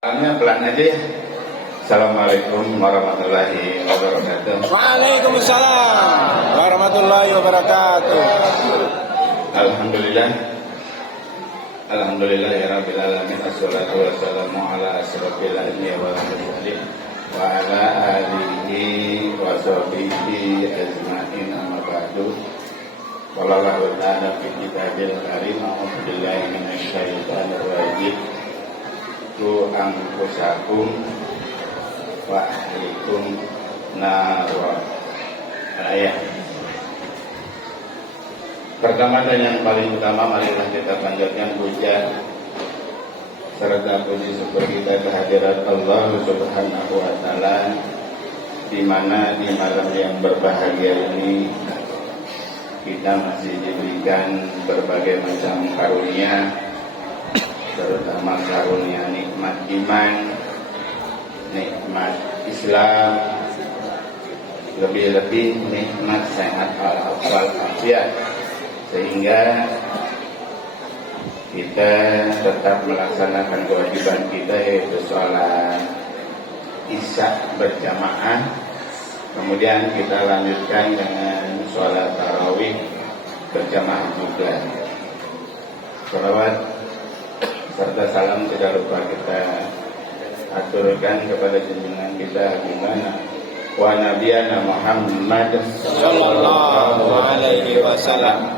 Pelan aja ya. Assalamualaikum warahmatullahi wabarakatuh. Waalaikumsalam warahmatullahi wabarakatuh. Alhamdulillah ya rabbil alamin. Assalatu wassalamu ala asrofil anbiya'i wal mursalin wa ala alihi wa sahbihi ajma'in, amma ba'du. Qala Allahu ta'ala fi kitabil karim, a'udzu billahi minasy syaithanir rajim. Tu anfusakum wa ahlikum nar. Ayat pertama dan yang paling utama, marilah kita panjatkan puja serta puji syukur kita kehadirat Allah Subhanahu wa taala, di mana di malam yang berbahagia ini kita masih diberikan berbagai macam karunia, terutama karunia nikmat iman, nikmat Islam, lebih-lebih nikmat sehat walafiat, sehingga kita tetap melaksanakan kewajiban kita, yaitu sholat isya berjamaah. Kemudian kita lanjutkan dengan sholat tarawih berjamaah juga. Shalawat serta salam tidak lupa kita aturkan kepada junjungan kita gimana wa nabiyana Muhammad Sallallahu alaihi wasallam,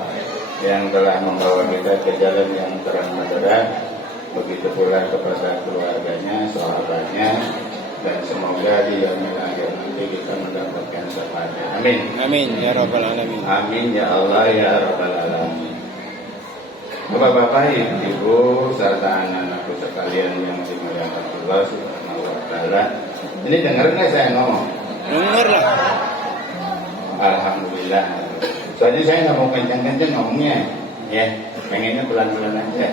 yang telah membawa kita ke jalan yang terang benderang. Begitu pula kepada keluarganya, sahabatnya, dan semoga di yaumil akhir nanti kita mendapatkan syafaatnya. Amin. amin ya rabbal alamin. Amin ya Allah ya rabbal alamin. Bapak-bapak, ibu-ibu, serta anak-anakku sekalian yang dimuliakan Allah Subhanahu wa taala. Ini dengar nggak saya ngomong? Dengar lah. Alhamdulillah. Soalnya saya nggak mau kencang-kencang ngomongnya, ya. Pengennya pelan-pelan aja.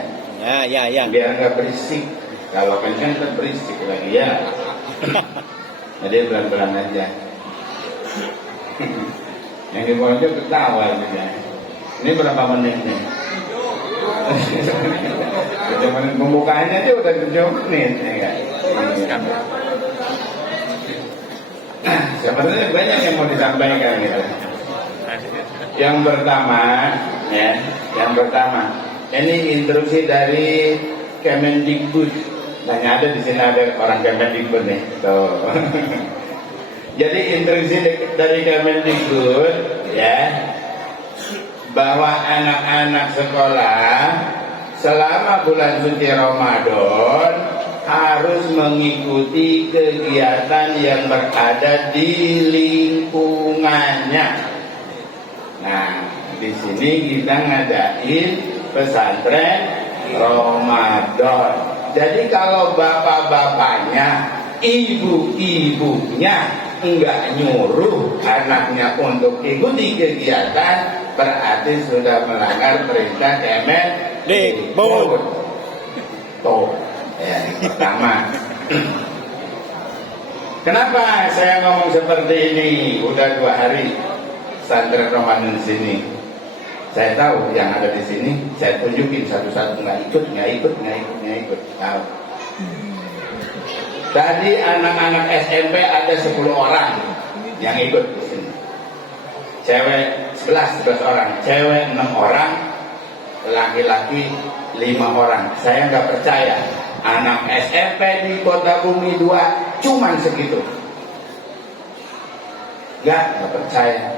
Ya. Biar nggak berisik. Kalau kencang kan berisik lagi ya. Jadi pelan-pelan aja. Yang di pojok ketawa aja. Ini berapa menit nih? Menit pembukaannya aja udah 7 menit, ya kan? Sebenarnya banyak yang mau disampaikan gitu. Yang pertama, ini instruksi dari Kemendikbud. Nah, ada di sini ada orang Kemendikbud nih. Tuh. Jadi instruksi dari Kemendikbud, ya, bahwa anak-anak sekolah selama bulan suci Ramadan harus mengikuti kegiatan yang berada di lingkungannya. Nah, di sini kita ngadain pesantren Ramadan. Jadi kalau bapak-bapaknya, ibu-ibunya enggak nyuruh anaknya untuk ikuti kegiatan, berarti sudah melanggar perintah Kemendikbud. Tuh, ya, pertama. Kenapa saya ngomong seperti ini? Udah 2 hari pesantren Ramadan di sini. Saya tahu yang ada di sini, saya tunjukin satu-satu, nggak ikut. Tahu. Tadi anak-anak SMP ada 10 orang yang ikut di sini. Cewek 11 orang, cewek 6 orang, laki-laki 5 orang. Saya nggak percaya anak SMP di Kota Bumi 2 cuman segitu. Nggak percaya.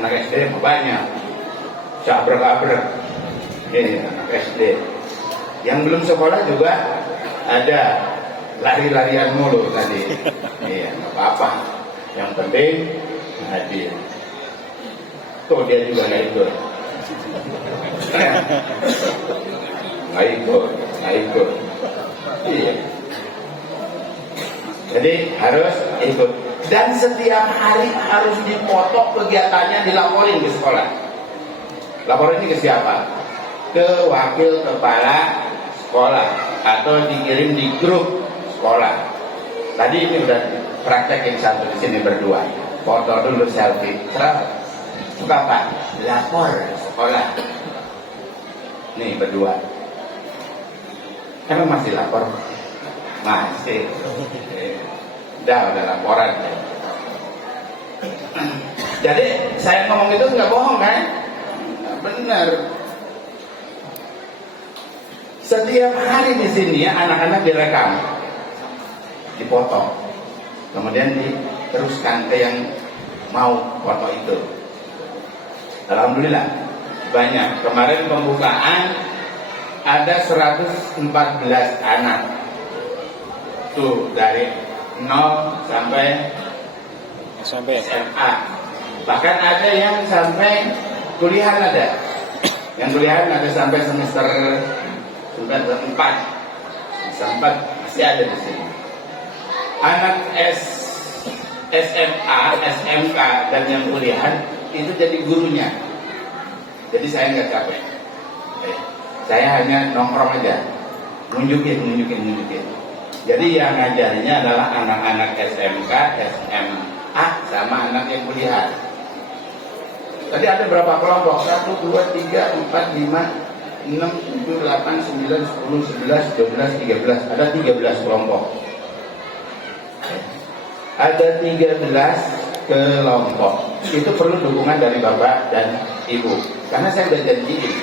Anak SD banyak, sabrek-abrek. Ini anak SD. Yang belum sekolah juga ada, lari-larian mulu tadi. Iya, nggak apa-apa. Yang penting hadir. Tuh dia juga nggak ikut. Nggak ikut. Iya. Jadi harus ikut. Dan setiap hari harus dipoto kegiatannya, dilaporin ke sekolah. Laporin ini ke siapa? Ke wakil kepala sekolah atau dikirim di grup sekolah. Tadi ini udah praktek yang satu di sini berdua. Foto dulu selfie. Terus apa? Lapor sekolah. Nih berdua. Emang masih lapor? Masih. Udah laporan. Jadi saya ngomong itu nggak bohong kan? Benar. Setiap hari di sini anak-anak direkam, dipotong, kemudian diteruskan ke yang mau foto itu. Alhamdulillah banyak. Kemarin pembukaan ada 114 anak. Tuh dari 0 sampai SMA. Bahkan ada yang sampai kuliahan ada. Yang kuliahan ada sampai semester 4. Semester 4 masih ada di sini. Anak SMA, SMK dan yang kuliahan itu jadi gurunya. Jadi saya nggak capek. Saya hanya nongkrong aja, nunjukin. Jadi yang ngajarnya adalah anak-anak SMK, SMA sama anak yang kuliah. Tadi ada berapa kelompok? 1, 2, 3, 4, 5, 6, 7, 8, 9, 10, 11, 12, 13. Ada 13 kelompok. Ada 13 kelompok. Itu perlu dukungan dari Bapak dan Ibu. Karena saya udah janjiin.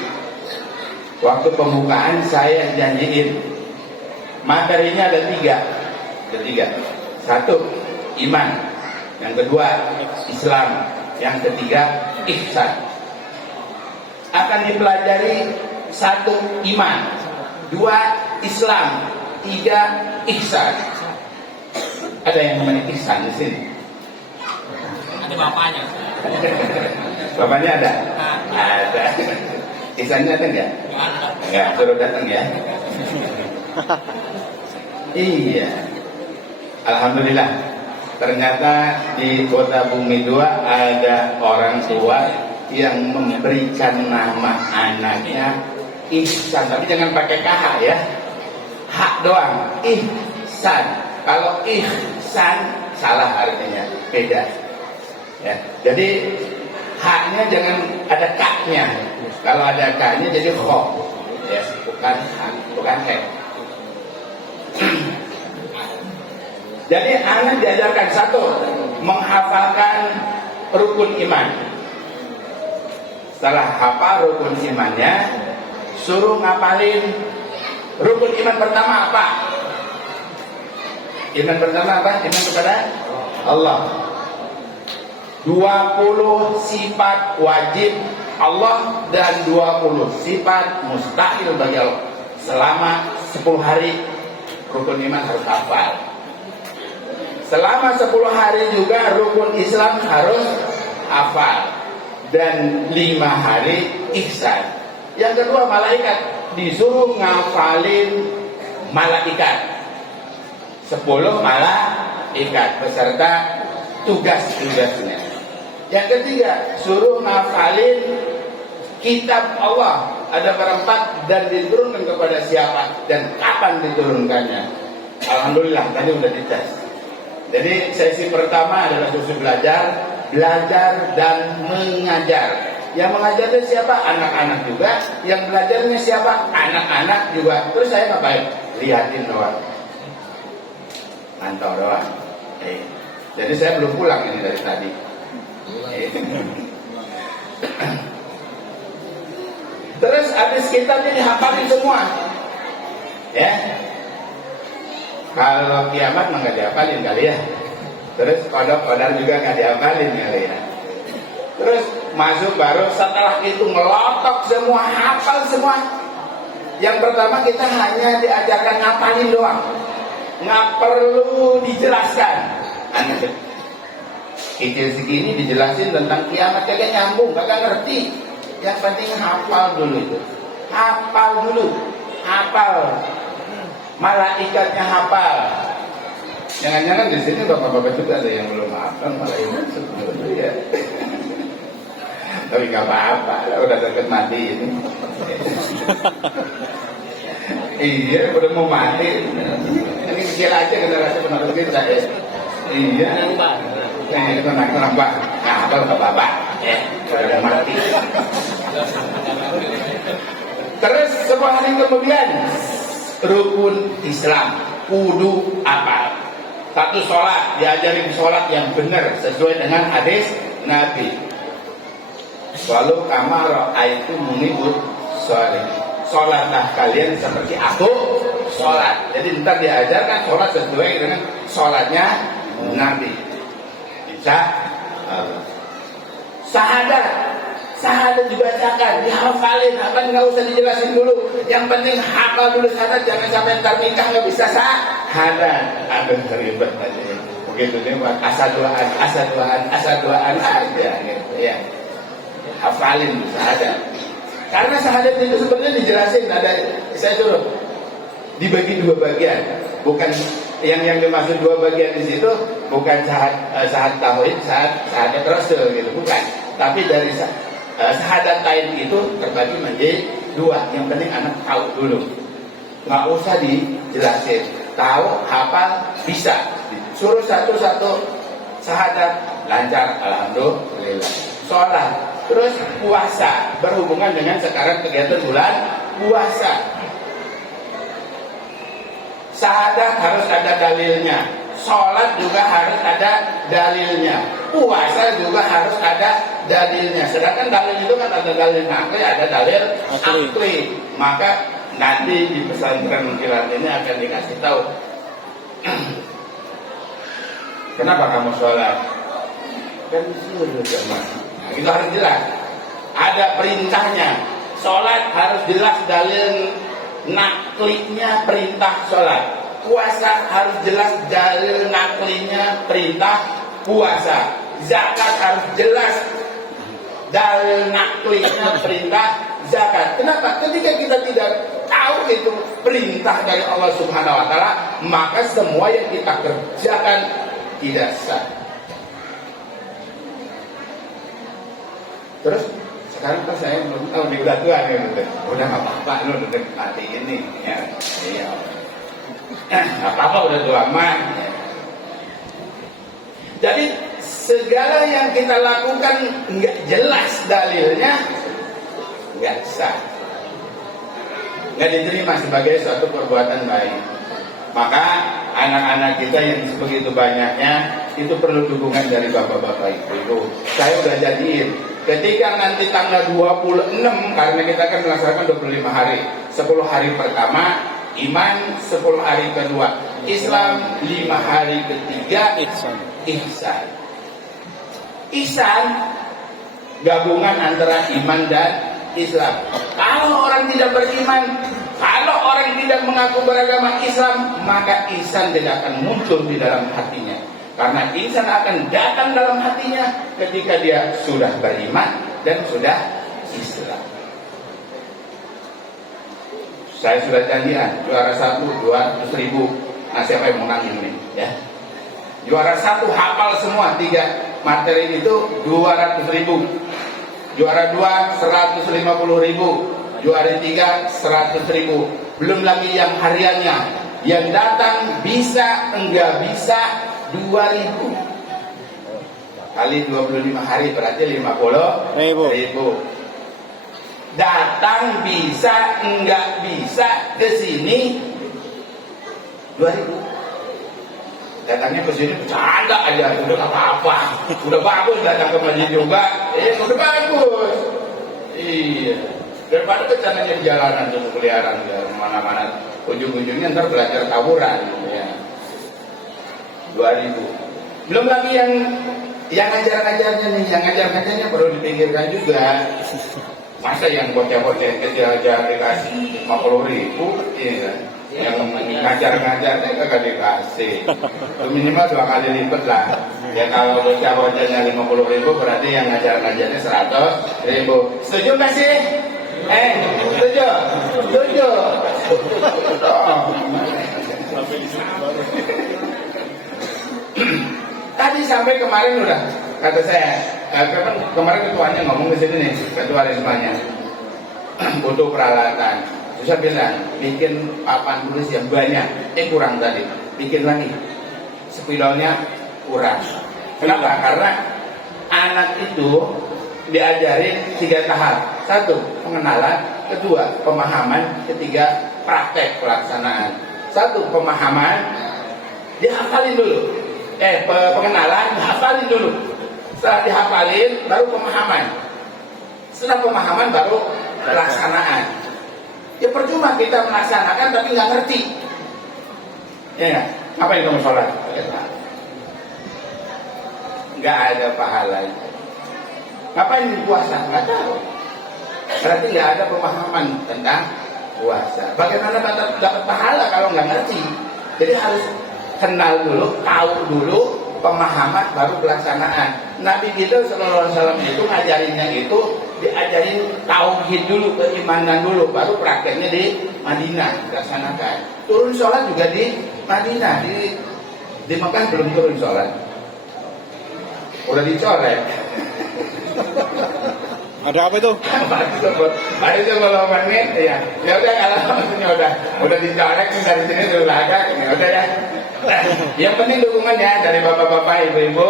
Waktu pembukaan saya janjiin. Materinya ada 3. Ada 3. 1, iman. Yang kedua, Islam. Yang ketiga, ihsan. Akan dipelajari 1, iman. 2, Islam. 3, ihsan. Ada yang namanya ihsan di sini? Ada bapaknya. Bapaknya ada? Ada. Ihsannya ada nggak? Nggak, suruh datang ya. Iya. Alhamdulillah. Ternyata di Kota Bumi 2 ada orang tua yang memberikan nama anaknya Ihsan. Tapi jangan pakai KH ya. Hak doang. Ihsan. Kalau ihsan salah artinya, beda. Ya. Jadi haknya jangan ada kaknya. Kalau ada kaknya jadi kho. Ya, bukan hak, bukan hek. Jadi anak diajarkan 1, menghafalkan rukun iman. Setelah hafal rukun imannya, suruh ngapalin rukun iman pertama apa? Iman pertama apa? Iman kepada Allah. 20 sifat wajib Allah dan 20 sifat mustahil bagi Allah. Selama 10 hari rukun iman harus hafal. Selama 10 hari juga rukun Islam harus hafal. Dan 5 hari ihsan. Yang kedua, malaikat disuruh ngafalin malaikat. 10 malaikat beserta tugas-tugasnya. Yang ketiga, suruh ngafalin kitab Allah. Ada berempat dan diturunkan kepada siapa dan kapan diturunkannya. Alhamdulillah tadi udah dites. Jadi sesi pertama adalah sesi belajar dan mengajar. Yang mengajarnya siapa? Anak-anak juga. Yang belajarnya siapa? Anak-anak juga. Terus saya ngapain? Lihatin doang. Mantau doang. Jadi saya belum pulang ini dari tadi. Terus habis kitabnya dihafalin semua. Ya. Kalau kiamat mah nggak dihafalin kali ya. Terus kodok-kodok juga nggak dihafalin kali ya. Terus masuk baru setelah itu melotok semua, hafal semua. Yang pertama kita hanya diajarkan ngapalin doang. Nggak perlu dijelaskan. Anak kecil segini dijelasin tentang kiamat kagak nyambung, kagak ngerti. Yang penting hafal dulu itu. Hafal dulu. Hafal. Malaikatnya hafal. Jangan-jangan di sini bapak-bapak juga ada yang belum hafal malaikat sebetulnya ya. Tapi nggak apa-apa, udah deket mati ini. Iya, udah mau mati. Ini kecil aja generasi penerus kita ya. Iya. Nah, itu nambah. Nah, apa bapak? Udah mati. Terus 10 hari kemudian rukun Islam, kudu apa? Satu, sholat, diajarin sholat yang benar sesuai dengan hadis Nabi. Walau kamar itu menibut sholatlah kalian seperti aku sholat. Jadi ntar diajarkan sholat sesuai dengan sholatnya Nabi. Bisa. Sahadat dibacakan, dihafalin, apa nggak usah dijelasin dulu. Yang penting hafal dulu sahadat, jangan sampai ntar nikah nggak bisa sahadat. Aduh terlibat aja. Begitu nih buat asaduaan aja gitu ya. Hafalin sahadat. Karena sahadat itu sebenarnya dijelasin, ada saya suruh dibagi dua bagian, bukan yang dimaksud dua bagian di situ bukan sahadat tauhid, sahadat rasul gitu, bukan. Tapi dari sahadat lain itu terbagi menjadi dua. Yang penting anak tahu dulu, nggak usah dijelasin, tahu, hafal, bisa. Suruh satu-satu sahadat lancar, alhamdulillah. Sholat, terus puasa, berhubungan dengan sekarang kegiatan bulan puasa. Sahadat harus ada dalilnya, sholat juga harus ada dalilnya, puasa juga harus ada dalilnya. Sedangkan dalil itu kan ada dalil nakli, ada dalil akli. Maka nanti di pesantren kilat ini akan dikasih tahu kenapa kamu sholat, kan disuruh jemaah. Nah, itu harus jelas, ada perintahnya. Sholat harus jelas dalil naklinya perintah sholat. Puasa harus jelas dalil naklinya perintah puasa. Zakat harus jelas dalil naklinya perintah zakat. Kenapa? Ketika kita tidak tahu itu perintah dari Allah Subhanahu wa taala, maka semua yang kita kerjakan tidak sah. Terus sekarang pas saya belum tahu di udah tua nih, udah nggak apa-apa, lu udah mati ini, ya, iya, nggak apa-apa udah tua mah. Jadi segala yang kita lakukan nggak jelas dalilnya, nggak sah, nggak diterima sebagai suatu perbuatan baik. Maka anak-anak kita yang begitu banyaknya itu perlu dukungan dari bapak-bapak ibu. Saya udah jadiin. Ketika nanti tanggal 26, karena kita akan melaksanakan 25 hari. 10 hari pertama iman, 10 hari kedua Islam, 5 hari ketiga ihsan. Ihsan gabungan antara iman dan Islam. Kalau orang tidak beriman, kalau orang tidak mengaku beragama Islam, maka ihsan tidak akan muncul di dalam hatinya. Karena ihsan akan datang dalam hatinya ketika dia sudah beriman dan sudah Islam. Saya sudah janjian, juara 1 200.000. Nah, siapa yang menang ini? Ya. Juara 1 hafal semua 3 materi itu 200.000. Juara 2 150.000. Juara 3 100.000. Belum lagi yang hariannya. Yang datang bisa enggak bisa 2.000 kali 25 hari berarti 50.000. Datang bisa enggak bisa ke sini 2.000. Datangnya ke sini bercanda aja, udah nggak apa-apa, udah bagus datang ke masjid juga, udah bagus. Iya, daripada bercandanya di jalanan tuh keliaran mana-mana, ujung-ujungnya ntar belajar tawuran, ya. 2.000. Belum lagi yang ngajar-ngajarnya nih, yang ngajar-ngajarnya perlu dipikirkan juga. Masa yang bocah-bocah kecil aja dikasih 50.000, iya kan? Yang ngajar-ngajarnya kagak dikasih. Minimal 2 kali lipat lah. Ya kalau bocah-bocahnya 50.000 berarti yang ngajar-ngajarnya 100.000. Setuju nggak sih? Setuju? Setuju. Tadi sampai kemarin udah kata saya, kemarin ketuanya ngomong ke sini nih, ketua rismanya butuh peralatan. Terus saya bilang bikin papan tulis yang banyak, kurang tadi, bikin lagi. Spidolnya kurang. Kenapa? Karena anak itu diajarin 3 tahap. 1, pengenalan, 2, pemahaman, 3, praktek pelaksanaan. Satu, pemahaman, dihafalin dulu. Pengenalan, dihafalin dulu. Setelah dihafalin, baru pemahaman. Setelah pemahaman, baru pelaksanaan. Ya percuma kita melaksanakan tapi nggak ngerti. Ya, ngapain kamu sholat? Nggak ada pahalanya. Ngapain puasa? Nggak tahu. Berarti nggak ada pemahaman tentang puasa. Bagaimana dapat pahala kalau nggak ngerti? Jadi harus kenal dulu, tahu dulu, pemahaman baru pelaksanaan. Nabi kita Sallallahu Alaihi Wasallam itu ngajarinnya itu diajarin tauhid dulu, keimanan dulu, baru prakteknya di Madinah dilaksanakan. Turun sholat juga di Madinah, di Mekah belum turun sholat, udah dicoret. Ada apa itu? Baru itu kalau menit ya. Ya udah kalau maksudnya udah dicoret dari sini dulu agak, ya udah ya. Nah, yang penting dukungannya dari bapak-bapak, ibu-ibu,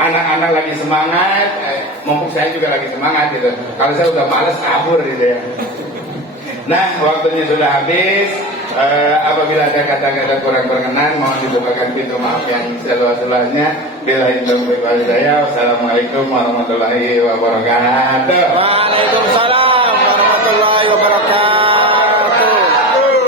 anak-anak lagi semangat, mumpung saya juga lagi semangat gitu. Kalau saya udah males kabur gitu ya. Nah, waktunya sudah habis. Apabila ada kata-kata kurang berkenan, mohon dibukakan pintu maaf yang seluas-luasnya. Billahi taufiq wal hidayah. Wassalamualaikum warahmatullahi wabarakatuh. Waalaikumsalam.